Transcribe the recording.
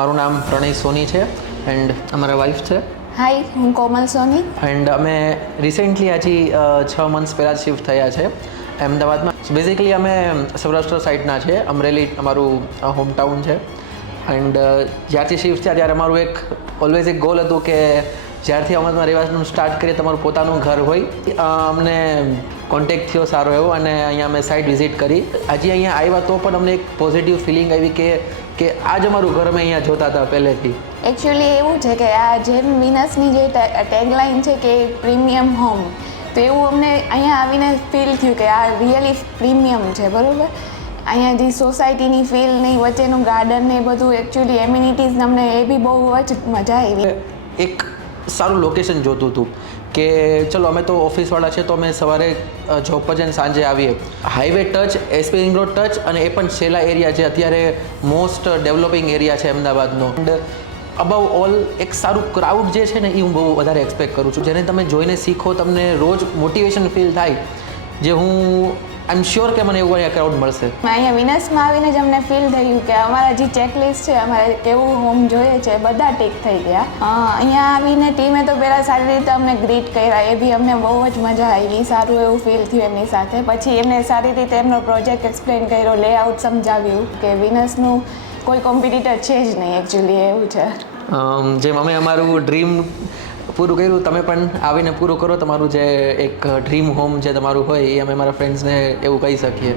મારું નામ પ્રણય સોની છે એન્ડ અમારા વાઈફ છે. હાય, હું કોમલ સોની. એન્ડ અમે રિસેન્ટલી હજી 6 મંથ્સ પહેલાં શિફ્ટ થયા છે અમદાવાદમાં. બેઝિકલી અમે સૌરાષ્ટ્ર સાઇડના છે, અમરેલી અમારું હોમટાઉન છે. એન્ડ જ્યારથી શિફ્ટ થયા ત્યારે અમારું એક ઓલવેઝ એક ગોલ હતું કે જ્યારથી અમદાવાદમાં રહેવાનું સ્ટાર્ટ કરીએ તમારું પોતાનું ઘર હોય. અમને કોન્ટેક્ટ થયો સારો એવો અને અહીંયા અમે સાઇટ વિઝિટ કરી. હજી અહીંયા આવ્યા તો પણ અમને એક પોઝિટિવ ફિલિંગ આવી કે આ જ અમારું ઘર અમે અહીંયા જોતા હતા પહેલેથી. એકચ્યુઅલી એવું છે કે આ જેમ વિનસની જે ટેગલાઇન છે કે પ્રીમિયમ હોમ, તો એવું અમને અહીંયા આવીને ફીલ થયું કે આ રિયલી પ્રીમિયમ છે, બરાબર. અહીંયા જે સોસાયટીની ફીલ નહીં, વચ્ચેનું ગાર્ડન ને એ બધું એકચ્યુઅલી એમ્યુનિટીઝ અમને એ બી બહુ જ મજા આવી. એક સારું લોકેશન જોતું હતું કે ચલો અમે તો ઓફિસવાળા છે તો અમે સવારે જોબ પર જઈને સાંજે આવીએ. Highway touch, SP ring road touch, અને એ પણ છેલ્લા એરિયા છે અત્યારે મોસ્ટ ડેવલપિંગ એરિયા છે અમદાવાદનો. એન્ડ અબાઉ ઓલ એક સારું ક્રાઉડ જે છે ને એ હું બહુ વધારે એક્સપેક્ટ કરું છું, જેને તમે જોઈને શીખો, તમને રોજ મોટિવેશન ફીલ થાય, જે હું આઈ એમ શ્યોર કે મને એવું અહીંયા ક્રાઉડ મળશે. અહીંયા વિનસમાં આવીને જ અમને ફીલ થયું કે અમારા જે ચેકલિસ્ટ છે, અમારે કેવું હોમ જોઈએ છે, બધા ટીક થઈ ગયા. અહીંયા આવીને ટીમે તો પહેલાં સારી રીતે અમને ગ્રીટ કર્યા, એ બી અમને બહુ જ મજા આવી, સારું એવું ફીલ થયું એમની સાથે. પછી એમને સારી રીતે એમનો પ્રોજેક્ટ એક્સપ્લેન કર્યો, લેઆઉટ સમજાવ્યું કે વિનસનું કોઈ કોમ્પિટિટર છે જ નહીં, એકચ્યુઅલી એવું છે. જેમ અમે અમારું ડ્રીમ પૂરું કર્યું, તમે પણ આવીને પૂરું કરો તમારું જે એક ડ્રીમ હોમ જે તમારું હોય, એ અમે મારા ફ્રેન્ડ્સને એવું કહી શકીએ.